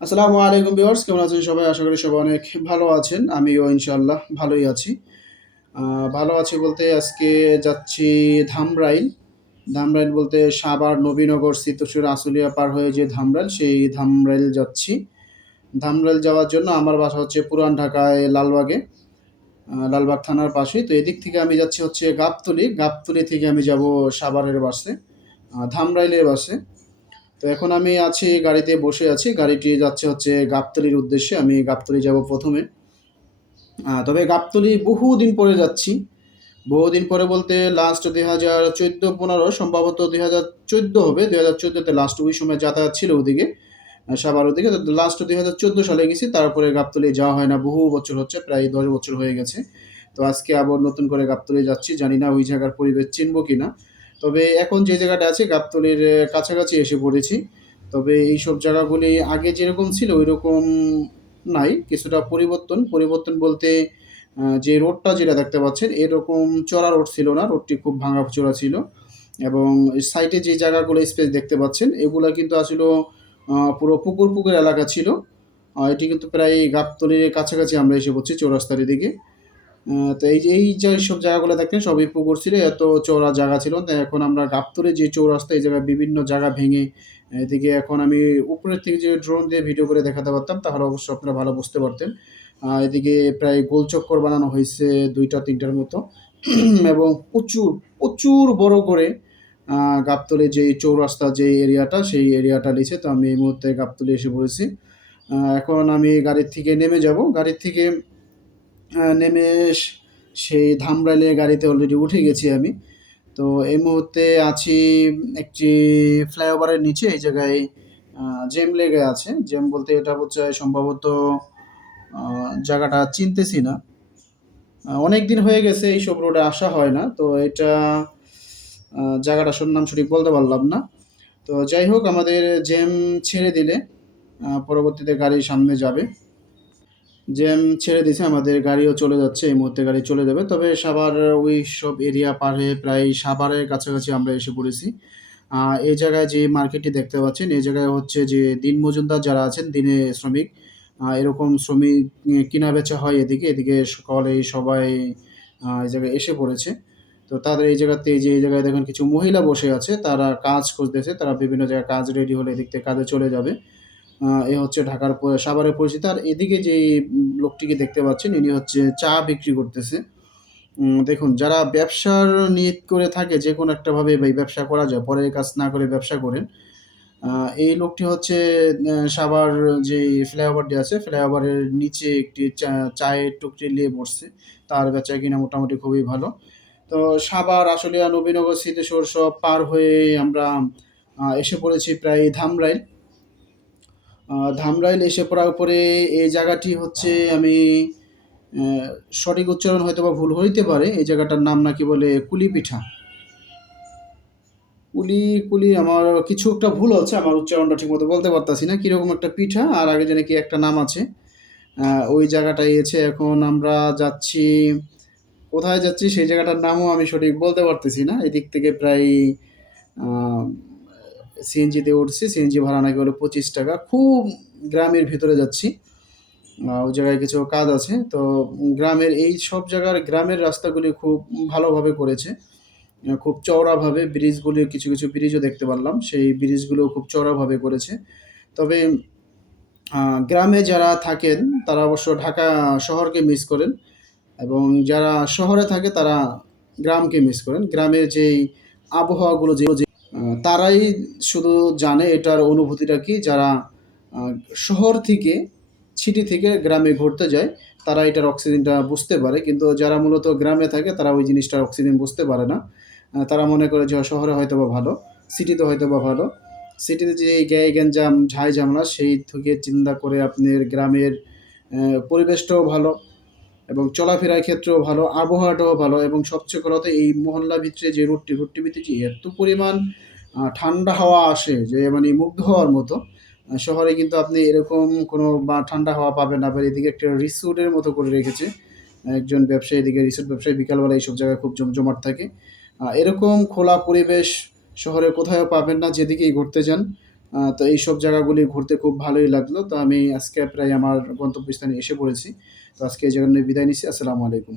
আসসালামু আলাইকুম ভিউয়ার্স, কেমন আছেন সবাই? আশা করি সবাই অনেক ভালো আছেন। আমিও ইনশাআল্লাহ ভালোই আছি। ভালো আছি বলতে আজকে যাচ্ছি ধামরাইল। ধামরাইল বলতে সাভার, নবীনগর, সিদ্ধেশ্বর, আশুলিয়া পার হয়ে যে ধামরাইল, সেই ধামরাইল যাচ্ছি। ধামরাইল যাওয়ার জন্য আমার বাসা হচ্ছে পুরান ঢাকায় লালবাগে, লালবাগ থানার পাশেই। তো এদিক থেকে আমি যাচ্ছি হচ্ছে গাবতলী। গাবতলী থেকে আমি যাবো সাভারের বাসে, ধামরাইলের বাসে। তো এখন আমি আছি গাড়িতে বসে আছি। গাড়িটি যাচ্ছে হচ্ছে গাবতলীর উদ্দেশ্যে। আমি গাবতলী যাব ১ম এ। তবে গাবতলী বহুদিন পরে যাচ্ছি। বহুদিন পরে বলতে লাস্ট ২০১৪-১৫ সম্ভবত ২০১৪ হবে। ২০১৪ তে লাস্ট ওই সময় যাতায়াত ছিল ওদিকে, সাভার ওদিকে। তো লাস্ট ২০১৪ সালে গেছি। তারপরে গাবতলী যাওয়া হয় না। বহু বছর হচ্ছে, প্রায় ১০ বছর হয়ে গেছে। তো আজকে আবার নতুন করে গাবতলী যাচ্ছি। জানি না ওই জায়গার পরিবেশ চিনব কিনা। তবে এখন যে জায়গাটা আছে গাবতলীর কাছাকাছি এসে পড়েছি। তবে এইসব জায়গাগুলি আগে যেরকম ছিল ঐরকম নাই। কিছুটা পরিবর্তন। পরিবর্তন বলতে যে রোডটা যেটা দেখতে পাচ্ছেন এরকম চড়া রোড ছিল না। রোডটি খুব ভাঙাচোরা ছিল এবং সাইডে যে জায়গাগুলো স্পেস দেখতে পাচ্ছেন এগুলা কিন্তু আসলেও পুরো পুকুর এলাকা ছিল। এটি কিন্তু প্রায় গাবতলীর কাছাকাছি আমরা এসে পড়ছি চৌরাস্তার এদিকে। তো এই যে সব জায়গাগুলো দেখেন সবই পুকুর ছিল, এত চওড়া জায়গা ছিল। তো এখন আমরা গাবতলী যে চৌরাস্তা এই জায়গায় বিভিন্ন জায়গা ভেঙে এদিকে এখন আমি উপরের থেকে যে ড্রোন দিয়ে ভিডিও করে দেখাতে পারতাম তাহলে অবশ্যই আপনারা ভালো বুঝতে পারতেন। এদিকে প্রায় গোল চক্কর বানানো হয়েছে ২টা ৩টার মতো এবং প্রচুর, প্রচুর বড় করে গাবতলী যেই চৌরাস্তা যে এরিয়াটা সেই এরিয়াটা নিয়েছে। তো আমি এই মুহূর্তে গাবতলী এসে পড়েছি। এখন আমি গাড়ির থেকে নেমে যাব। গাড়ির থেকে নেমে সেই ধামরাইলের গাড়িতে অলরেডি উঠে গেছি আমি। তো এই মুহূর্তে আছি একটি ফ্লাইওভারের নিচে। এই জায়গায় জ্যাম লেগে আছে। জ্যাম বলতে এটা হচ্ছে সম্ভবত জায়গাটা চিনতেছি না। অনেকদিন হয়ে গেছে এইসব রোডে আসা হয় না। তো এটা জায়গাটার নাম সঠিক বলতে পারলাম না। তো যাই হোক আমাদের জ্যাম ছেড়ে দিলে পরবর্তীতে গাড়ি সামনে যাবে। জ্যাম ছেড়ে দিছে, আমাদের গাড়িও চলে যাচ্ছে। এই মুহূর্তে গাড়ি চলে যাবে। তবে সাভার ওইসব এরিয়া পার হয়ে প্রায় সাভারের কাছাকাছি আমরা এসে পড়েছি। এই জায়গায় যে মার্কেটটি দেখতে পাচ্ছেন, এই জায়গায় হচ্ছে যে দিন মজুমদার যারা আছেন, দিনে শ্রমিক, এরকম শ্রমিক কেনা-বেচা হয় এদিকে। এদিকে সকলেই সবাই এই জায়গায় এসে পড়েছে। তো তাদের এই জায়গাতে এই যে এই জায়গায় দেখুন কিছু মহিলা বসে আছে। তারা কাজ খুঁজতেছে। তারা বিভিন্ন জায়গায় কাজ রেডি হলে এদিক থেকে কাজে চলে যাবে। এ হচ্ছে ঢাকার সাভারে পরিচিত। আর এদিকে যেই লোকটিকে দেখতে পাচ্ছেন ইনি হচ্ছে চা বিক্রি করতেছে। দেখুন যারা ব্যবসার নিয়ত করে থাকে যেকোনো একটা ভাবে ভাই ব্যবসা করা যায়, পরের কাজ না করে ব্যবসা করেন। আ এই লোকটি হচ্ছে সাভার যেই ফ্লাইওভারটি আছে, ফ্লাইওভারের নিচে একটি চায়ের টুকরি নিয়ে বসছে। তার বেচাকেনা মোটামুটি খুবই ভালো। তো সাভার, আশুলিয়া, নবীনগর, স্মৃতিসৌধ সব পার হয়ে আমরা এসে পড়েছি প্রায় ধামরাইল। ধামরাইল এসে পড়ার পরে এই জায়গাটি হচ্ছে আমি অ্যা সঠিক উচ্চারণ হয়তোবা ভুল হইতে পারে। এই জায়গাটার নাম নাকি বলে কুলিপিঠা। কুলি আমার কিছু একটা ভুল হচ্ছে। আমার উচ্চারণটা ঠিকমতো বলতে পারতাছি না। কিরকম একটা পিঠা আর আগে জানি কি একটা নাম আছে। ওই জায়গাটায় এসে এখন আমরা যাচ্ছি, কোথায় যাচ্ছি সেই জায়গাটার নামও আমি সঠিক বলতে পারতেছি না। এদিক থেকে প্রায় আ সিএনজিতে উঠছি। সিএনজি ভাড়া নাকি হলো ৳২৫। খুব গ্রামের ভিতরে যাচ্ছি। ওই জায়গায় কিছু কাজ আছে। তো গ্রামের এইসব জায়গার গ্রামের রাস্তাগুলি খুব ভালোভাবে করেছে। খুব চওড়াভাবে ব্রিজগুলি, কিছু ব্রিজও দেখতে পারলাম। সেই ব্রিজগুলোও খুব চওড়াভাবে করেছে। তবে আ গ্রামে যারা থাকেন তারা অবশ্য ঢাকা শহরকে মিস করেন এবং যারা শহরে থাকে তারা গ্রামকে মিস করেন। গ্রামের যেই আবহাওয়াগুলো তারাই শুধু জানে এটার অনুভূতিটা কি। যারা আ শহর থেকে, সিটি থেকে গ্রামে ঘুরতে যায়, তারা এটার অক্সিজেনটা বুঝতে পারে। কিন্তু যারা মূলত গ্রামে থাকে তারা ওই জিনিসটার অক্সিজেন বুঝতে পারে না। তারা মনে করে যে শহরে হয়তোবা ভালো, সিটিতে হয়তোবা ভালো। সিটিতে যে এই গ্যাঞ্জাম, ঝাই-ঝামেলা সেই থেকে চিন্তা করে আপনার গ্রামের পরিবেশটাও ভালো এবং চলাফেরার ক্ষেত্রেও ভালো, আবহাওয়াটাও ভালো এবং সবচেয়ে বড় কথা এই মহল্লার ভিতরে যে রোডটির ভিতরে যে এত পরিমাণ ঠান্ডা হাওয়া আসে যে মানে মুগ্ধ হওয়ার মতো। শহরে কিন্তু আপনি এরকম কোনো ঠান্ডা হাওয়া পাবেন না। আবার এদিকে একটা রিসোর্টের মতো করে রেখেছে। একজন ব্যবসায়ী, এদিকে রিসোর্ট ব্যবসায়ী বিকালবেলা এইসব জায়গায় খুব জমজমাট থাকে। এরকম খোলা পরিবেশ শহরে কোথাও পাবেন না যেদিকেই ঘুরতে যান। তো এইসব জায়গাগুলি ঘুরতে খুব ভালোই লাগলো। তো আমি আজকে প্রায় আমার গন্তব্যস্থানে এসে পড়েছি। তো আজকে এই জায়গা নিয়ে বিদায় নিচ্ছি। আসসালামু আলাইকুম।